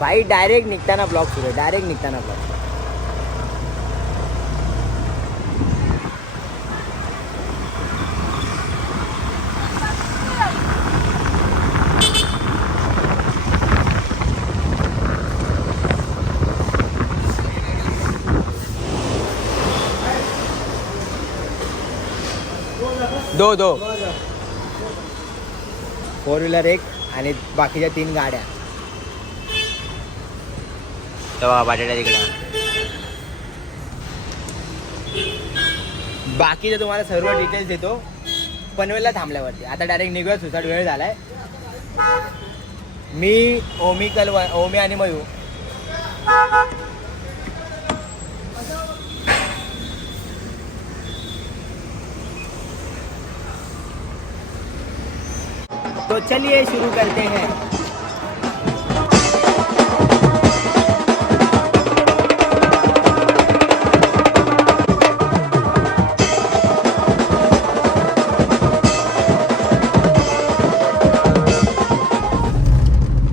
भाई डायरेक्ट निघताना ब्लॉग सुरू आहे, डायरेक्ट निघताना ब्लॉग. दो 4 व्हीलर एक आणि बाकीच्या 3 गाड्या. तेव्हा बटाट्या तिकडं. बाकीचं तुम्हाला सर्व डिटेल्स देतो पनवेलला थांबल्यावरती. आता डायरेक्ट निघूया, सुसाट वेळ झालाय. मी ओमी आणि मयू. तो चलिए शुरू करते हैं.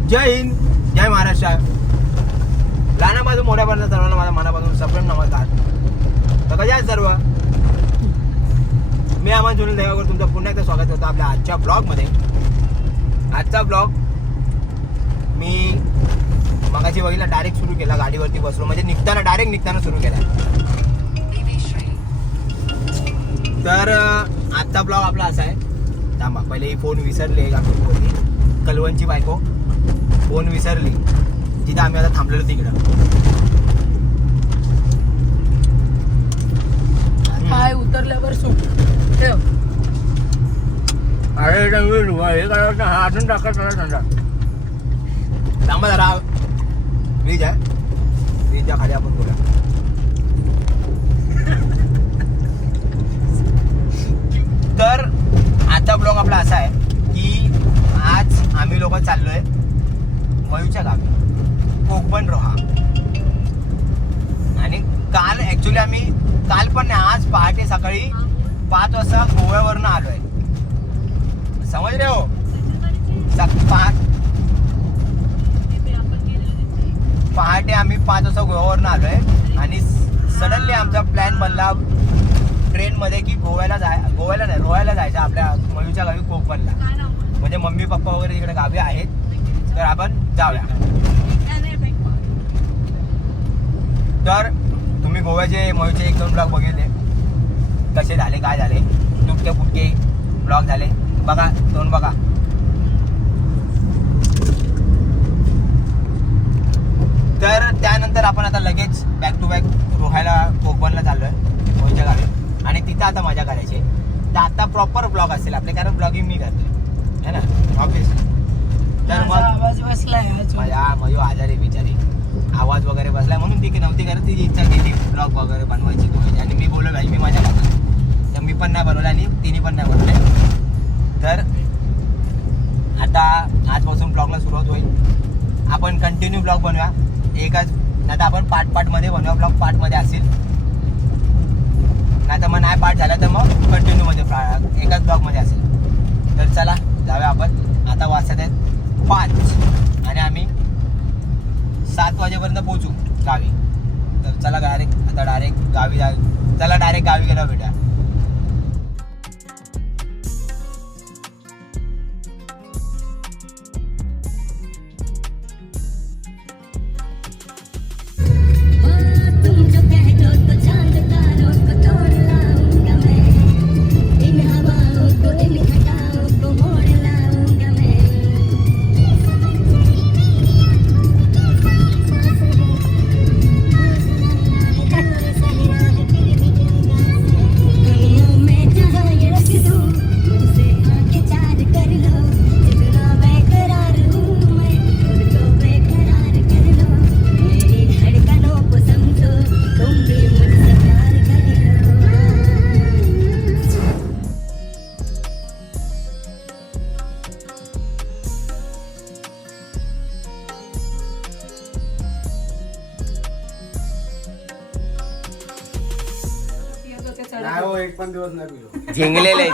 जय हिंद, जय महाराष्ट्र. लहानापासून मोठ्यापर्यंत सर्वांना माझ्या मनापासून सप्रेम नमस्कार. तर कशा आहेत सर्व? मी अमन सुनील देवाकर तुमचं पुन्हा एकदा स्वागत करतो आपल्या आजच्या ब्लॉगमध्ये. आजचा ब्लॉग मी मगाशी बघितला, डायरेक्ट सुरू केला. गाडीवरती बसलो म्हणजे डायरेक्ट निघताना सुरू केला. तर आजचा ब्लॉग आपला असा आहे. थांबा, पहिले ही फोन विसरली होती, कलवणची बायको फोन विसरली जिथं आम्ही आता थांबलेलो तिकडं. पाय उतरल्यावर सूट ठेव. अरे हे करायचं हा अजून टाकायचा धंदा. थांबा जरा, फ्रीज आहे, फ्रीजच्या खाली आपण बोला. तर आजचा ब्लॉग आपला असा आहे की आज आम्ही लोक चाललोय मयूच्या गावी, कोकण रोहा. आणि काल ऍक्च्युली आम्ही काल पण नाही, आज पहाटे सकाळी 5 वाजता गोव्यावरनं आलोय. समज रे हो. पहाटे आम्ही 5 वाजता गोव्यावरनं आलोय आणि सडनली आमचा प्लॅन बनला ट्रेनमध्ये की गोव्याला नाही, रोह्याला जायचं आपल्या मयूच्या गावी कोकणला. म्हणजे मम्मी पप्पा वगैरे तिकडे गावी आहेत, तर आपण जाऊया. तर तुम्ही गोव्याचे मयूचे 1-2 ब्लॉग बघितले, कसे झाले काय झाले, तुटके फुटके ब्लॉग झाले, बघा, दोन बघा. तर त्यानंतर आपण आता लगेच बॅक टू बॅक रोहायला कोकणला चाललोय मयूच्या गावी. आणि तिथं आता मजा करायची. तर आता प्रॉपर ब्लॉग असेल आपले, कारण ब्लॉगिंग मी करतोय है ना, ऑब्विसली. तर मग आवाज बसलाय माझ्या मयू आजारी बिचारी, आवाज वगैरे बसलाय म्हणून ती नव्हती करत. तिची इच्छा केली ब्लॉग वगैरे बनवायची गोव्याची, आणि मी बोललो भाई मी मजा करतो. तर मी पण नाही बनवलं आणि तिने पण नाही बनवलं. तर आता आजपासून ब्लॉगला सुरुवात होईल. आपण कंटिन्यू ब्लॉग बनवूया एकच, नाही तर आपण पार्टमध्ये बनवूया. ब्लॉग पार्टमध्ये असेल, नाही तर मग नाही पार्ट झाला तर मग कंटिन्यूमध्ये एकाच ब्लॉगमध्ये असेल. तर चला जाऊया आपण. आता वाजतात आहेत 5 आणि आम्ही 7 वाजेपर्यंत पोहोचू गावी. तर चला डायरेक्ट गावी गेला भेटा. एक पण दिवस नाही पिलो. झिंगलेले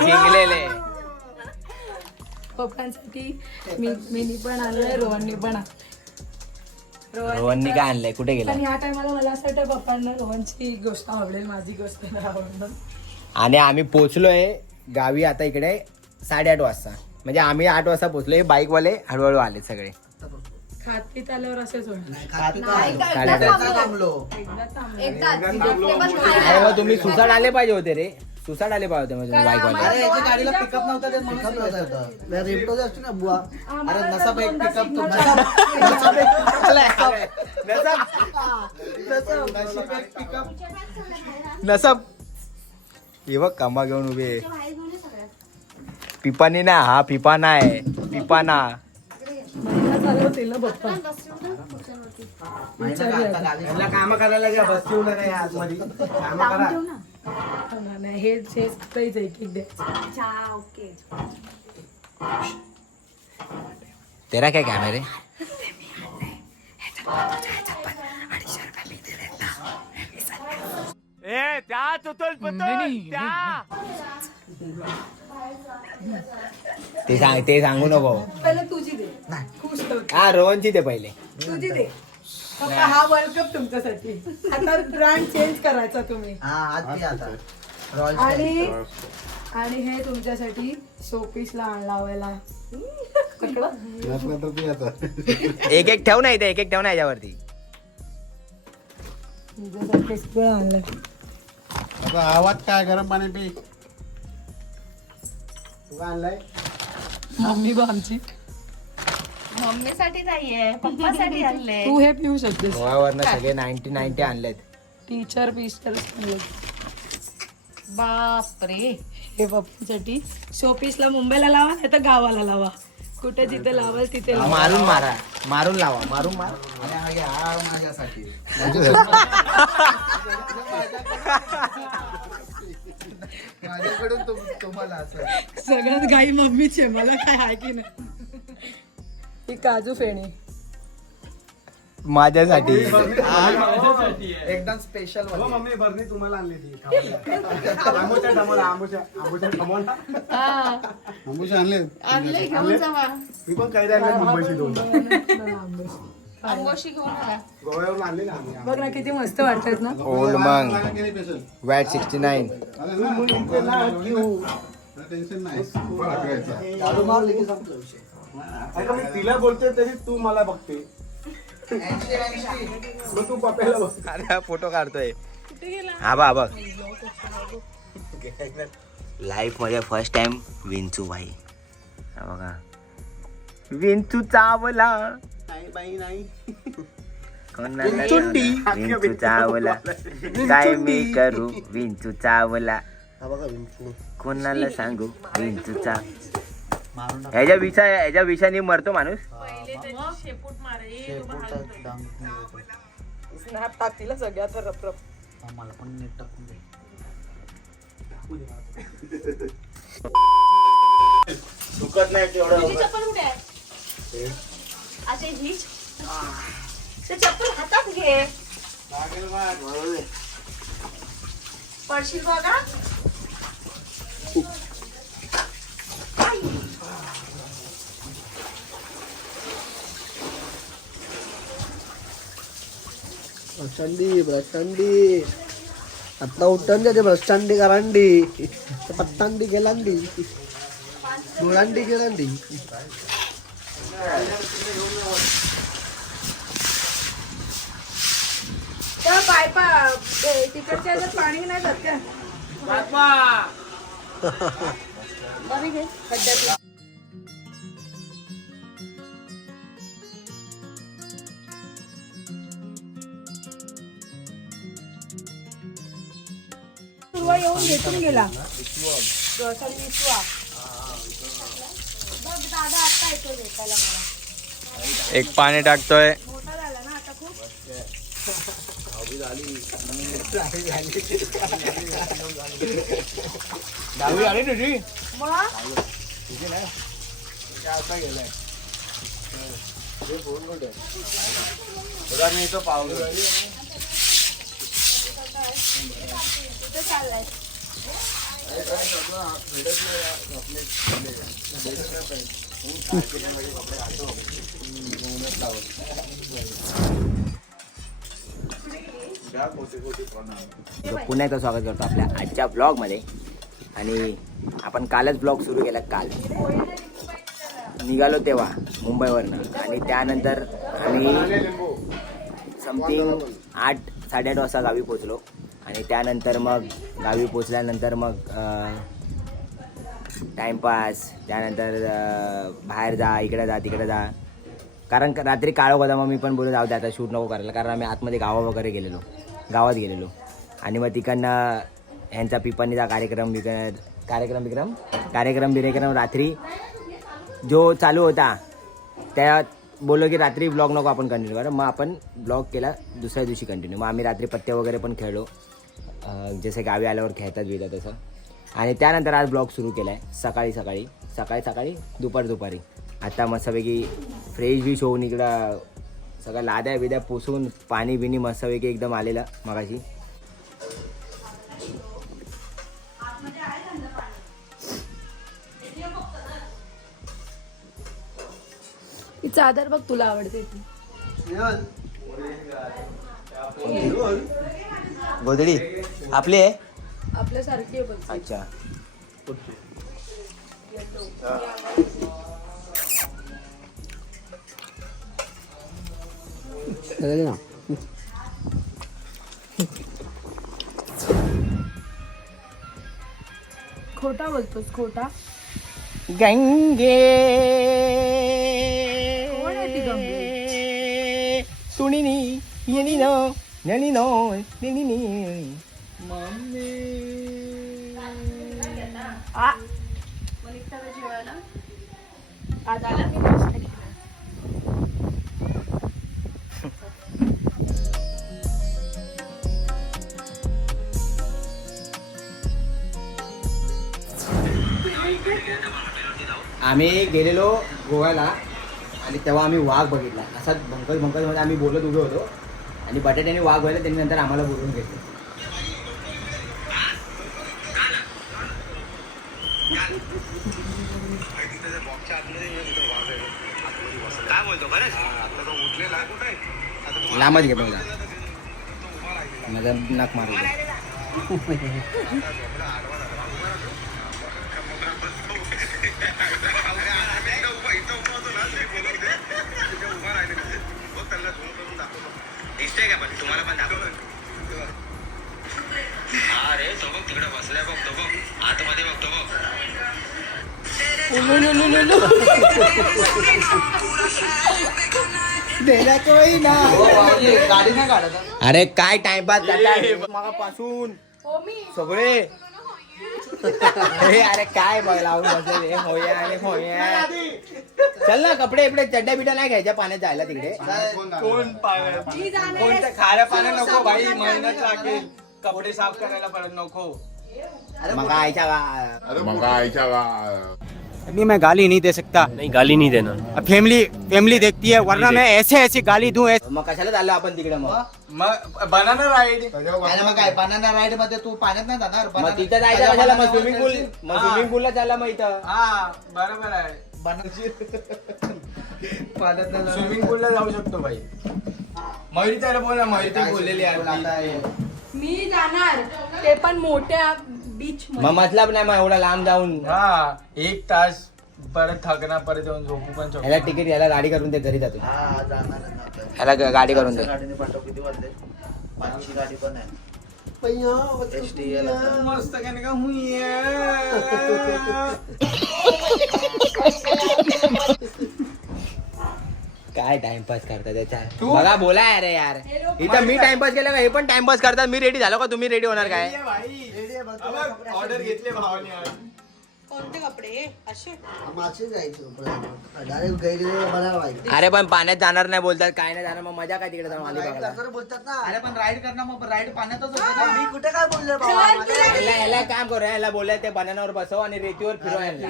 पप्पांसाठी मी पण आलोय, रोहननी पण आलोय. रोहननी काय आणलंय, कुठे गेला? पण या टायमाला मला असं वाटतं पप्पांना रोहनची गोष्ट आवडेल, माझी गोष्ट नाही आवडणार. आणि आम्ही पोहोचलोय गावी आता इकडे 8:30 वाजता. म्हणजे आम्ही 8 वाजता पोहोचलोय, बाईकवाले हळूहळू आले सगळे. खात पित आल्यावर असेच होणार. अरे मग तुम्ही सुसाट आले पाहिजे होते रे, सुसाट आले पाहिजे होते म्हणजे बाईकवाले. अरे याच्या गाडीला पिकअप नव्हता ते म्हणून रेपटो जे असतो ना बुवा. अरे नसा एक पिकअप नसब हे बघ कामा घेऊन उभे. पिपानी ना, हा पिपाना आहे, पिपाना. काम करायला घ्या, बस येऊ नका या आतमध्ये. काम करा. हेच एक एक द्या. तेरा काय कॅमेरे? ते सांगू नको. पहिले तुझी दे. खुश होतो. हा रोहनची ते पहिले. तुझी दे. पप्पा हा वर्ल्ड कप तुमच्यासाठी. आता ब्रँड चेंज करायचा तुम्ही. आणि हे तुमच्यासाठी शोपीसला लावायला. एक एक ठेव नाही, एक एक ठेव नाही याच्यावरती. तुझ्यासाठी सगळं आणलंय. आवाज काय गरम पाणी पी. तू काय आणलाय? मम्मी बा आमची. मम्मीसाठी नाहीये, पप्पासाठी आणले. तू हे पिऊ शकतेस. गोव्यावरनं सगळे 90 आणलेत. टीचर पिस्टर बापरे. हे पप्पासाठी शोपीसला मुंबईला लावा नाही तर गावाला लावा. कुठे जिथे लावाल तिथे लावा. मारून मारा, मारून लावा, मारून मार. माझ्यासाठी माझ्याकडून तुम्हाला असं सगळ्यात घाई मम्मीची आहे, मला काय आहे की नाही. ही काजू फेणी माझ्यासाठी. एकदम स्पेशल मम्मी बरणी तुम्हाला आणली ती आंबोच्या टमोला, आंबोच्या टमोला आंबोच्या आणले घेऊन जावा. मी पण काही आणले मुंबईची दोन अंगोशी घेऊन आला. गोव्यावरून आणले ना आम्ही. बघ ना किती मस्त वाटतात ना. ओल्ड मंग वॅट 69. टेन्शन नाही अगं मी तिला बोलते तरी तू मला बघते. मग तू पप्याला बघ. अरे फोटो काढतोय. हा बा बघ, लाईफ मध्ये फर्स्ट टाइम विंचू भाई. हा बघा, विंचू चावला. बाई नाही विंचू चावला, काय मी करू? विंचू चावला, कोणाला सांगू? विंचू चाव. ह्याच्या विषाने मरतो माणूस. स्नॅप टाकतील सगळ्यात रपरप. मला पण नेट टाकून दे. दुखत नाही तेवढं. तुझी चप्पल कुठे आहे? असे हीच ते चप्पल हातात घे. पडशील बघा. ब्रष्टांडी आता उठून द्या. ब्रष्टांडी करांडी पत्तांडी गेलांडी मुळांडी गेलांडी. त्या पायपा तिकडच्या ह्याच्यात पाणी नाही जात का? बरी घे. खड्ड्यात. येऊन घेतून गेला. बघ दादा आता येतो भेटायला मला. एक पाणी टाकतोय. मोठा झाला ना आता खूप. दहावी आली तुझी. मग कुठे चाललाय? पुन्हा एकदा स्वागत करतो आपल्या आजच्या ब्लॉगमध्ये. आणि आपण कालच ब्लॉग सुरू केला. काल निघालो तेव्हा मुंबईवरनं आणि त्यानंतर आम्ही समथिंग 8-8:30 वाजता गावी पोचलो. आणि त्यानंतर मग गावी पोचल्यानंतर मग टाईमपास, त्यानंतर बाहेर जा, इकडे जा, तिकडे जा. कारण रात्री काळोख होता. मग मी पण बोलू जाऊ दे आता शूट नको करायला, कारण आम्ही आतमध्ये गावात गेलेलो. आणि मग तिकडनं ह्यांचा पिपानीचा कार्यक्रम रात्री जो चालू होता त्या बोललो की रात्री ब्लॉग नको आपण कंटिन्यू करा. मग आपण ब्लॉग केला दुसऱ्या दिवशी कंटिन्यू. मग आम्ही रात्री पत्ते वगैरे पण खेळलो, जसे गावी आल्यावर खेळतात तसं. आणि त्यानंतर आज ब्लॉग सुरू केला आहे सकाळी दुपारी. आता मस्तपैकी फ्रेश विश होऊन इकडं सगळं लाद्या बिद्या पुसून पाणी बिनी मस्तपैकी एकदम आलेलं मगाशी. ही चादर बघ, तुला आवडते ती. गोधडी आपली आहे. आपल्यासारखी आहे बघ. अच्छा. खोटा बोलतोस, खोटा. गंगे कोण आहे ती गंगे? सुनिनी येनी नो ननी नो निनी आ आम्ही गेलेलो गोव्याला आणि तेव्हा आम्ही वाघ बघितला. असा भंकस आम्ही बोलत उभे होतो आणि बटाट्याने वाघ व्हायला त्यांनी नंतर आम्हाला बोलवून घेतलं. काय बोलतो लांबच घे पहिला, माझा नाक मारू. दिसतंय का पण तुम्हाला पण दाखवतो. हा रे तो बघ तिकडे बसलाय बघ, तो बघ आतमध्ये बघ, तो बघ. गाडी नाही काढत. अरे काय टाइमपास मगापासून सगळे. अरे काय बघ लावून बसले होया आणि होया. चल ना, कपडे इकडे चड्ड्या बिड्या नाही घ्यायच्या पाण्यात जायला तिकडे. कोणतं खाऱ्या पाण्यात नको भाई, मेहनत लागेल. कपडे साफ करायला परत नको. मग आयच्या नहीं मैं गाली नहीं दे सकता. नहीं गाली नहीं देना. फैमिली देखती है, वरना मैं ऐसे गाली दूं. मग कशाला चाललो आपण तिकडे? मग बनाना राईड. आणि मग काय बनाना राईड मध्ये तू पाण्यात नाही जाणार. मग तिथं जायचं कशाला? मग स्विमिंग पूलला चालला मग इथं. हा बरोबर आहे. स्विमिंग पूलला जाऊ शकतो भाई. मयुरी त्याला बोला, मयुरी ते बोललेली आहे. मी जाणार, ते पण मोठ्या बीच. मग मतलब नाही मग एवढा लांब जाऊन. हा 1 तास परत थकणार, परत येऊन झोपू पण शकतो. ह्याला तिकीट, याला गाडी करून दे, घरी जातो. हा जाणार आहे ना आता. ह्याला गाडी करून दे. गाडीने पाठव. किती वाजले? 5ची गाडी पण आहे. एसटी मस्त काय टाइमपास करता त्याच्या. बघा बोला अरे यार, इथं मी टाइमपास केला का हे पण टाइमपास करतात. मी रेडी झालो का तुम्ही रेडी होणार काय? ऑर्डर घेतले भावाने. कोणते कपडे असे? मासे जायचं डायरेक्ट गैरे बनायला पाहिजे. अरे पण पाण्यात जाणार नाही बोलतात, काय नाही जाणार. मग मजा काय तिकडे जाऊन अलिबागला? बोलतात ना. अरे पण राईड करणार, मग राईड पाण्यातच होतं. मी कुठे काय बोलले बाबा. याला काम करू, याला बोलायला ते बनानावर बसव आणि रेतीवर फिरवायला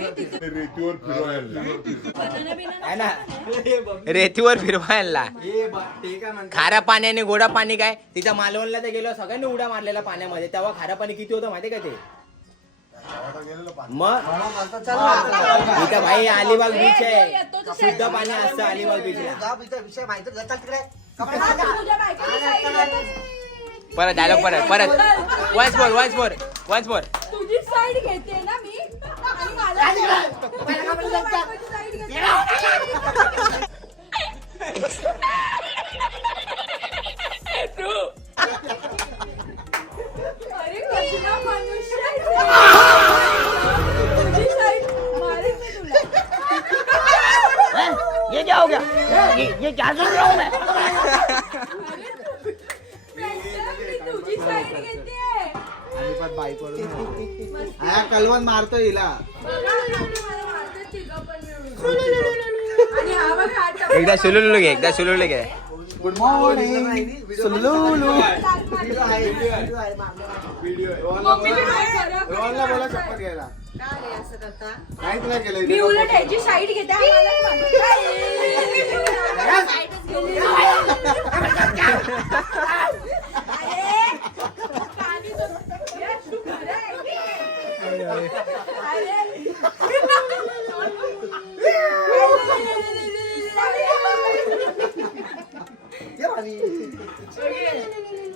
है ना, रेतीवर फिरवायला. खाऱ्या पाण्याने गोडा पाणी काय. तिथं मालवणला तर गेलो, सगळ्यांनी उड्या मारलेला पाण्यामध्ये. तेव्हा खाऱ्या पाणी किती होतं माहिती का ते. मग इथं भाई अलिबाग बीच आहे, शुद्ध पाणी असतं अलिबाग बीचला. विषय माहिती जातात तिकडे. परत डायलॉग परत वन्स मोर तुझी साईड घेते ना मी आणि मला साईड घेते. अरे कसला मनुष्य आहे तो. तुझी साईड मारेन मी तुला. ये क्या हो गया ये क्या सुन रहा हूँ मैं मी तुझी साईड घेते. आणि पण बाईकवरून हा कलवण मारतो हिला. आणि हा बघ हा एकदा सुलुलू घे गुड मॉर्निंग सुल्लू. रोहनला बोला चप्पल घ्यायला काहीच नाही केलं मी उलट ह्याची साईड घेते.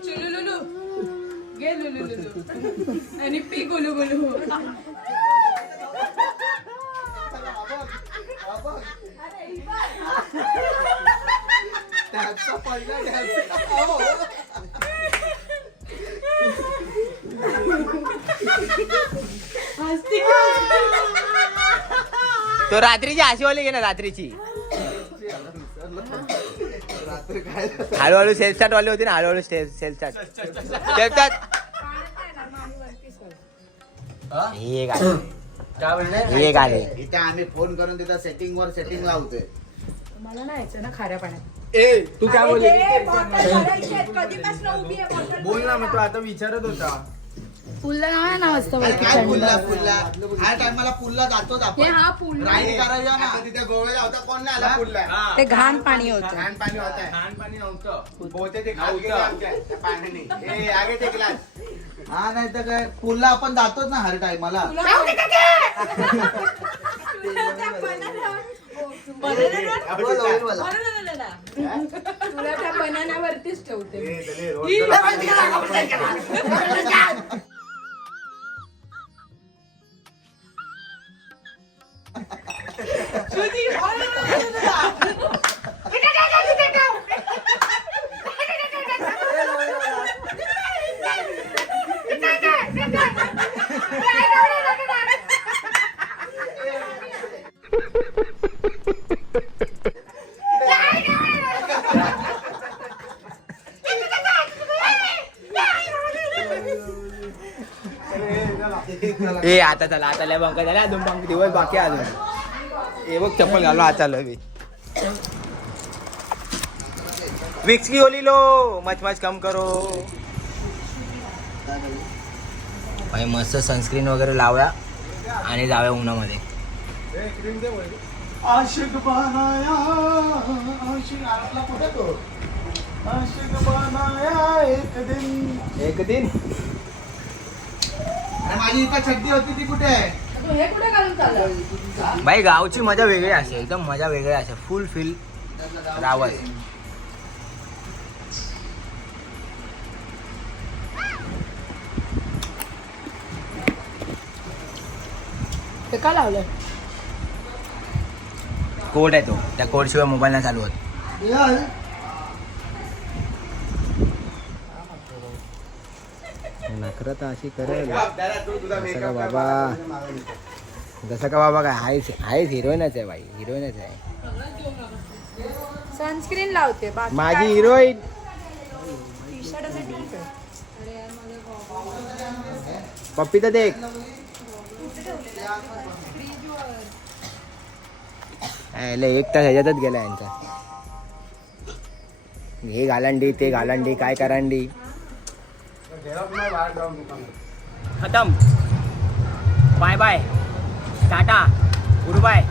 चुलुलुलु गे लुलुलुलु आणि पी गुलू गुलू. तो रात्रीची हसीवाली घे ना रात्रीची हळूहळू सेल्फ स्टार्ट वाली होती ना हळूहळू सेल्फ स्टार्ट हे गाणे इथे आम्ही फोन करून तिथं सेटिंग वर सेटिंग लावतोय. मला नाही यायचं ना खाऱ्या पाण्यात. ए तू काय बोलली कधीपासून उभी आहे बॉटल. बोल ना मग तू आता विचारत होता पुल्ला आहे ना मस्त अरे काय पुल्ला ह्या टायमाला पुल्ला जातोच हे आपण. हा पुल्ला राईड करायला ना तिथे गोव्याला होता कोण नाही आला पुल्ला. ते घाण पाणी होतं. छान पाणी होत आहे. लहान पाणी नव्हतं बहुतेक ते खाऊ गेले आमच्या त्या पाण्याने ए आगे ते ग्लास हा नाही तर काय पुल्ला आपण जातोच ना हर टायमाला. तुला त्या बनाण्यावरतीच ठेवते. ए, चले, रोज ए आता चला आता लय बंक झाला अजून बंक दिवस बाकी आहे अजून. ए बघ चप्पल घालून आता चालू मी विक्स की ओली लो मच कम करो भाई मस्त सनस्क्रीन वगैरे लावूया आणि जाऊया उन्हामध्ये. आशिक बनाया आशिक आपला कुठे तो आशिक बनाया एक दिन अरे माझी इथं छड्डी होती ती कुठे आहे. तू हे कुठे घालून चालला. भाई गावची मजा वेगळी असे एकदम मजा वेगळी असे फुल फील रावत. ते का लावलं. कोड आहे तो त्या कोड शिवाय मोबाईल नाही चालू होत. नखरत अशी करेल जसं का बाबा काय आहेच हिरोईनच आहे भाई हिरोईनच आहे सनस्क्रीन लावते बाकी माझी हिरोईन. टी शर्ट असं ठीक आहे. पप्पी तर देख एक तास ह्याच्यातच गेला यांचा. हे गालांडी ते गालांडी काय करांडी खतम. Bye bye ta-ta good bye.